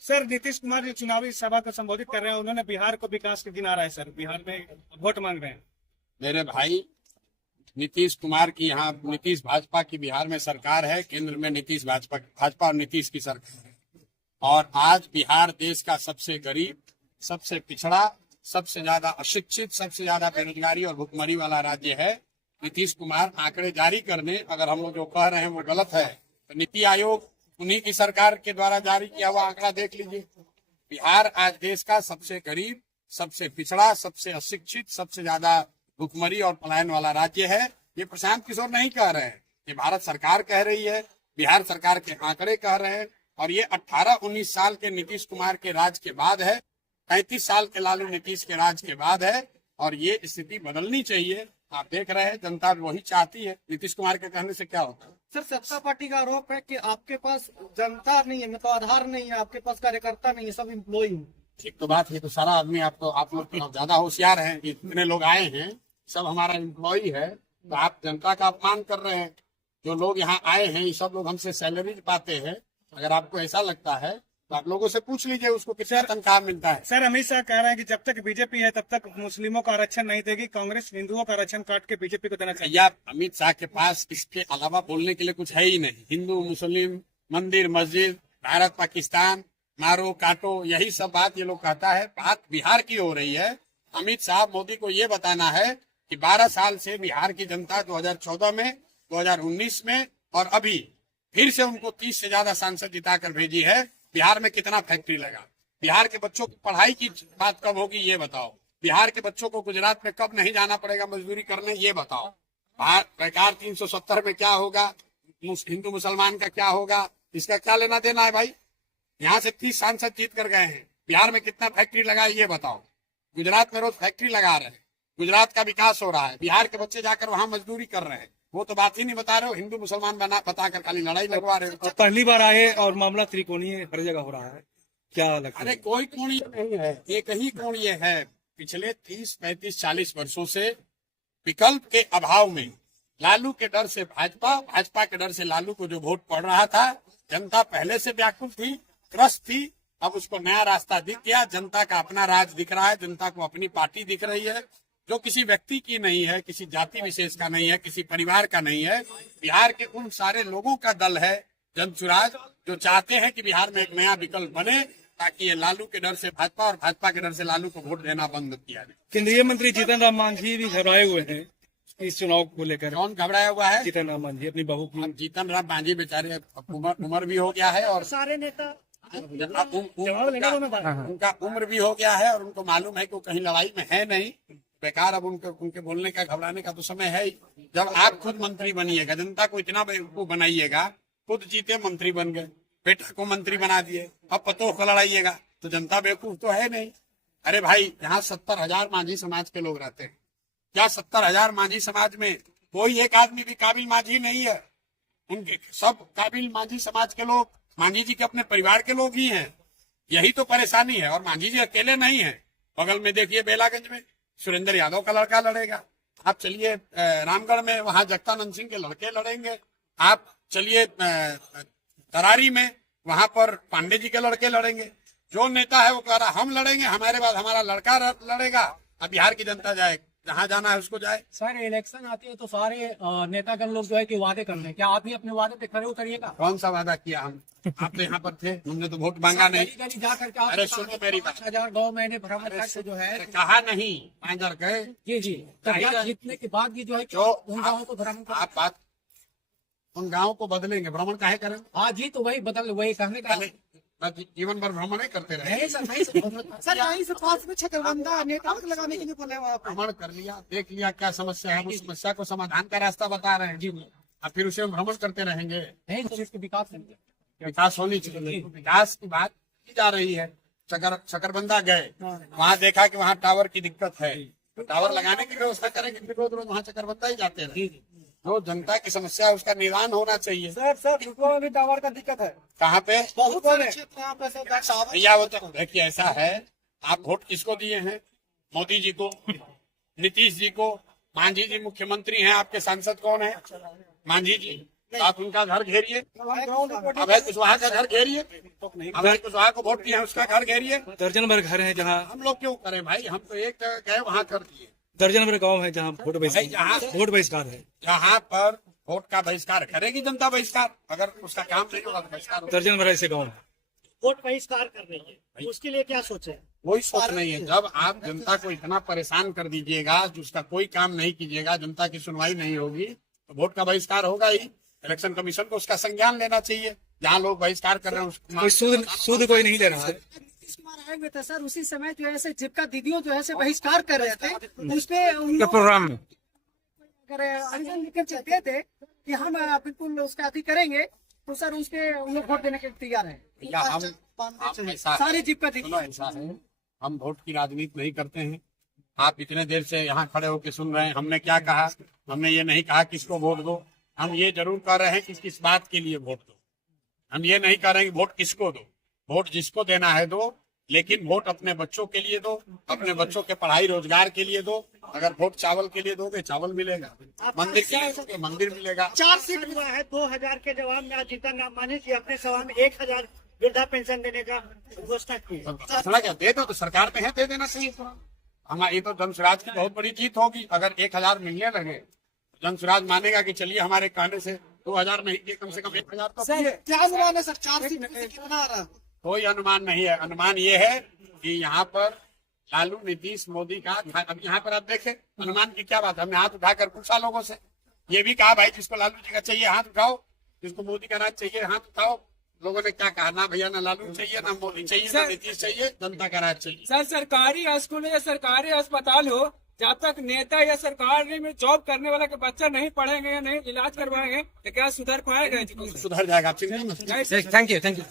Sir, Nitish Kumar जो चुनावी सभा को संबोधित कर रहे हैं, उन्होंने बिहार को विकास के गिनारा है। सर, बिहार में वोट मांग रहे हैं। मेरे भाई, नीतीश कुमार की यहाँ नीतीश भाजपा की बिहार में सरकार है, केंद्र में नीतीश भाजपा और नीतीश की सरकार है। और आज बिहार देश का सबसे गरीब, सबसे पिछड़ा, सबसे ज्यादा अशिक्षित, सबसे ज्यादा बेरोजगारी और भुखमरी वाला राज्य है। नीतीश कुमार आंकड़े जारी करने, अगर हम लोग जो कह रहे हैं वो गलत है, तो नीति आयोग उन्हीं की सरकार के द्वारा जारी किया हुआ आंकड़ा देख लीजिए। बिहार आज देश का सबसे गरीब, सबसे पिछड़ा, सबसे अशिक्षित, सबसे ज्यादा भुखमरी और पलायन वाला राज्य है। ये प्रशांत किशोर नहीं कह रहे हैं, ये भारत सरकार कह रही है, बिहार सरकार के आंकड़े कह रहे हैं। और ये 18-19 साल के नीतीश कुमार के राज के बाद है, 35 साल के लालू नीतीश के राज के बाद है। और ये स्थिति बदलनी चाहिए। आप देख रहे हैं, जनता वही चाहती है। नीतीश कुमार के कहने से क्या होता है? सर, सत्ता पार्टी का आरोप है कि आपके पास जनता नहीं है, मतलब आधार नहीं है, आपके पास कार्यकर्ता नहीं है, सब एम्प्लॉई है। ठीक तो बात है, तो सारा आदमी आप लोग ज्यादा होशियार हैं, इतने लोग आए हैं, सब हमारा एम्प्लॉई है, तो आप जनता का अपमान कर रहे हैं। जो लोग यहाँ आए हैं, ये सब लोग हमसे सैलरी पाते हैं। अगर आपको ऐसा लगता है तो आप लोगों से पूछ लीजिए उसको कितना तनख्वाह मिलता है। सर, अमित शाह कह रहे हैं कि जब तक बीजेपी है तब तक मुस्लिमों का आरक्षण नहीं देगी, कांग्रेस हिंदुओं का आरक्षण काट के बीजेपी को देना चाहिए। भैया, अमित शाह के पास इसके अलावा बोलने के लिए कुछ है ही नहीं। हिंदू मुस्लिम, मंदिर मस्जिद, भारत पाकिस्तान, मारो काटो, यही सब बात ये लोग कहता है। बात बिहार की हो रही है। अमित शाह मोदी को ये बताना है कि 12 साल से बिहार की जनता 2014 में, 2019 में और अभी फिर से उनको 30 से ज्यादा सांसद जिताकर भेजी है। बिहार में कितना फैक्ट्री लगा, बिहार के बच्चों की पढ़ाई की बात कब होगी ये बताओ, बिहार के बच्चों को गुजरात में कब नहीं जाना पड़ेगा मजदूरी करने ये बताओ। सरकार 370 में क्या होगा, हिंदू मुसलमान का क्या होगा, इसका क्या लेना देना है भाई? यहाँ से 30 सांसद जीत कर गए हैं, बिहार में कितना फैक्ट्री लगा ये बताओ। गुजरात में रोज फैक्ट्री लगा रहे हैं, गुजरात का विकास हो रहा है, बिहार के बच्चे जाकर वहाँ मजदूरी कर रहे हैं, वो तो बात ही नहीं बता रहे हो। हिंदू मुसलमान बताकर खाली लड़ाई लगवा रहे हो। पहली बार आए और मामला त्रिकोणीय हर जगह हो रहा है, क्या लगता है? अरे कोई कोणीय नहीं है, एक ही कोणीय है। पिछले 30, 35, 40 वर्षों से विकल्प के अभाव में लालू के डर से भाजपा, भाजपा के डर से लालू को जो वोट पड़ रहा था, जनता पहले से व्याकुल थी, त्रस्त थी। अब उसको नया रास्ता दिख गया, जनता का अपना राज दिख रहा है, जनता को अपनी पार्टी दिख रही है, जो किसी व्यक्ति की नहीं है, किसी जाति विशेष का नहीं है, किसी परिवार का नहीं है। बिहार के उन सारे लोगों का दल है जनसुराज, जो चाहते हैं कि बिहार में एक नया विकल्प बने, ताकि ये लालू के डर से भाजपा और भाजपा के डर से लालू को वोट देना बंद किया जाए। केंद्रीय मंत्री जीतन राम मांझी भी घबराए हुए हैं इस चुनाव को लेकर। कौन घबराया हुआ है? जीतन राम मांझी अपनी बहू की। जीतन राम मांझी बेचारे उम्र भी हो गया है और सारे नेता उनका उम्र भी हो गया है और उनको मालूम है कि वो कहीं लड़ाई में है नहीं। बेकार अब उनके बोलने का, घबराने का तो समय है ही। जब आप खुद मंत्री बनिएगा, जनता को इतना बेवकूफ बनाइएगा, खुद जीते मंत्री बन गए, बेटा को मंत्री बना दिए, अब पतों को लड़ाइएगा, तो जनता बेवकूफ तो है नहीं। अरे भाई, यहाँ 70,000 मांझी समाज के लोग रहते हैं। क्या 70,000 मांझी समाज में कोई एक आदमी भी काबिल मांझी नहीं है? उनके सब काबिल मांझी समाज के लोग मांझी जी के अपने परिवार के लोग ही हैं। यही तो परेशानी है। और मांझी जी अकेले नहीं है, बगल में देखिए बेलागंज में सुरेंद्र यादव का लड़का लड़ेगा। आप चलिए रामगढ़ में, वहां जगतानंद सिंह के लड़के लड़ेंगे। आप चलिए तरारी में, वहां पर पांडे जी के लड़के लड़ेंगे। जो नेता है वो कह रहा हम लड़ेंगे, हमारे बाद हमारा लड़का लड़ेगा। अब बिहार की जनता जाए, जहाँ जाना है उसको जाए। सर, इलेक्शन आती है तो सारे नेतागण लोग जो है कि वादे करते हैं, क्या आप भी अपने वादे पे खरे उतरिएगा? कौन सा वादा किया हम? आप तो यहाँ पर थे, हमने तो वोट मांगा नहीं। गली जाकर के अरे सुनो मेरी बात, 5,000 गाँव मैंने भ्रमण करके जो है कहा नहीं 5,000 गए। जी जी, तो क्या जीतने के बाद भी जो है जो उन गाँवों को भ्रमण कर, आप बात, उन गाँव को बदलेंगे, भ्रमण काहे करें? हाँ जी, तो वही बदल, वही कहने का पहले जीवन भर भ्रमण नहीं करते रहे। नहीं सर, नहीं सर, यहीं से पास में छकरबंदा नेटवर्क लगाने के लिए बोले वहाँ पर। भ्रमण कर लिया, देख लिया क्या समस्या है, उस समस्या को समाधान का रास्ता बता रहे हैं जी। अब फिर उसे भ्रमण करते रहेंगे? नहीं तो इसके विकास नहीं। विकास होनी चाहिए, विकास की बात की जा रही है। शकरबंदा गए, वहाँ देखा कि वहाँ टावर की दिक्कत है, तो टावर लगाने की व्यवस्था करेंगे। फिर रोज रोज वहाँ शकरबंदा ही जाते हैं। जो जनता की समस्या है उसका निदान होना चाहिए। सर, भी टावर का दिक्कत है। कहाँ पे? बहुत भैया वो तो देखिए ऐसा है, आप वोट किसको दिए हैं? मोदी जी को, नीतीश जी को। मांझी जी मुख्यमंत्री हैं, आपके सांसद कौन है? मांझी जी। आप उनका घर घेरिए, अभय कुशवाहा का घर घेरिए, अभय कुशवाहा को वोट दिए हैं उसका घर घेरिए। दर्जन भर घर है जहाँ, हम लोग क्यों करें भाई, हम तो एक जगह गए वहाँ कर दिए। दर्जन भर गाँव है जहाँ वोट भाई जहाँ वोट बहिष्कार है। जहाँ पर वोट का बहिष्कार करेगी जनता बहिष्कार, अगर उसका काम नहीं होगा तो बहिष्कार होगा। दर्जन भर ऐसे गाँव है। वोट बहिष्कार कर रही है, उसके लिए क्या सोचे? कोई सोच नहीं है। जब आप जनता को इतना परेशान कर दीजिएगा, उसका कोई काम नहीं कीजिएगा, जनता की सुनवाई नहीं होगी, तो वोट का बहिष्कार होगा ही। इलेक्शन कमीशन को उसका संज्ञान लेना चाहिए। जहाँ लोग बहिष्कार कर रहे हैं कोई सूद कोई नहीं ले रहा है। नीतीश कुमार आए हुए थे सर, उसी समय जो है जीविका दीदियों जो है बहिष्कार कर रहे थे, उसपे प्रोग्राम में अगर आवेदन लिखकर चलते थे कि हम बिल्कुल उसका अति करेंगे, तो सर उसके उन लोग वोट देने के तैयार है। या हम सारी जीविका दीदी ऐसा है, हम वोट की राजनीति नहीं करते हैं। आप इतने देर से यहाँ खड़े होकर सुन रहे हैं, हमने क्या कहा? हमने ये नहीं कहा किसको वोट दो, हम ये जरूर कह रहे हैं कि किस बात के लिए वोट दो। हम ये नहीं कह रहे हैं कि वोट किसको दो, वोट जिसको देना है दो, लेकिन वोट अपने बच्चों के लिए दो, अपने बच्चों के पढ़ाई रोजगार के लिए दो। अगर वोट चावल के लिए दोगे चावल मिलेगा, मंदिर के लिए दोगे मंदिर मिलेगा। 4 सीट हुआ है, 2000 के जवाब में जीतन राम मांझी जी अपने सभा में 1000 वृद्धा पेंशन देने का घोषणा की। घोषणा क्या दे दो, तो सरकार में है, दे देना चाहिए। हमारी तो जनसुराज की बहुत बड़ी जीत होगी। अगर 1000 मिलने लगे, जनसुराज मानेगा कि चलिए हमारे कहने से 2000 नहीं, कम से कम 1000 तो क्या अनुमान है सर, 4 सीट कितना आ रहा? कोई अनुमान नहीं है। अनुमान ये है कि यहाँ पर लालू, नीतीश, मोदी का, अब यहाँ पर आप देखें अनुमान की क्या बात है। हमने हाथ उठाकर पूछा लोगों से, ये भी कहा भाई जिसको लालू जी का चाहिए हाथ उठाओ, जिसको मोदी का राज चाहिए हाथ उठाओ। लोगों ने क्या कहा? ना भैया, ना लालू चाहिए, ना मोदी चाहिए, ना नीतीश चाहिए, जनता का राज चाहिए। सर, सरकारी स्कूल या सरकारी अस्पताल हो, जब तक नेता या सरकार में जॉब करने वाला के बच्चा नहीं पढ़ेंगे या नहीं इलाज करवाएंगे, तो क्या सुधर पाएगा? सुधर जाएगा। आप चिंता मत कीजिए। Thank you.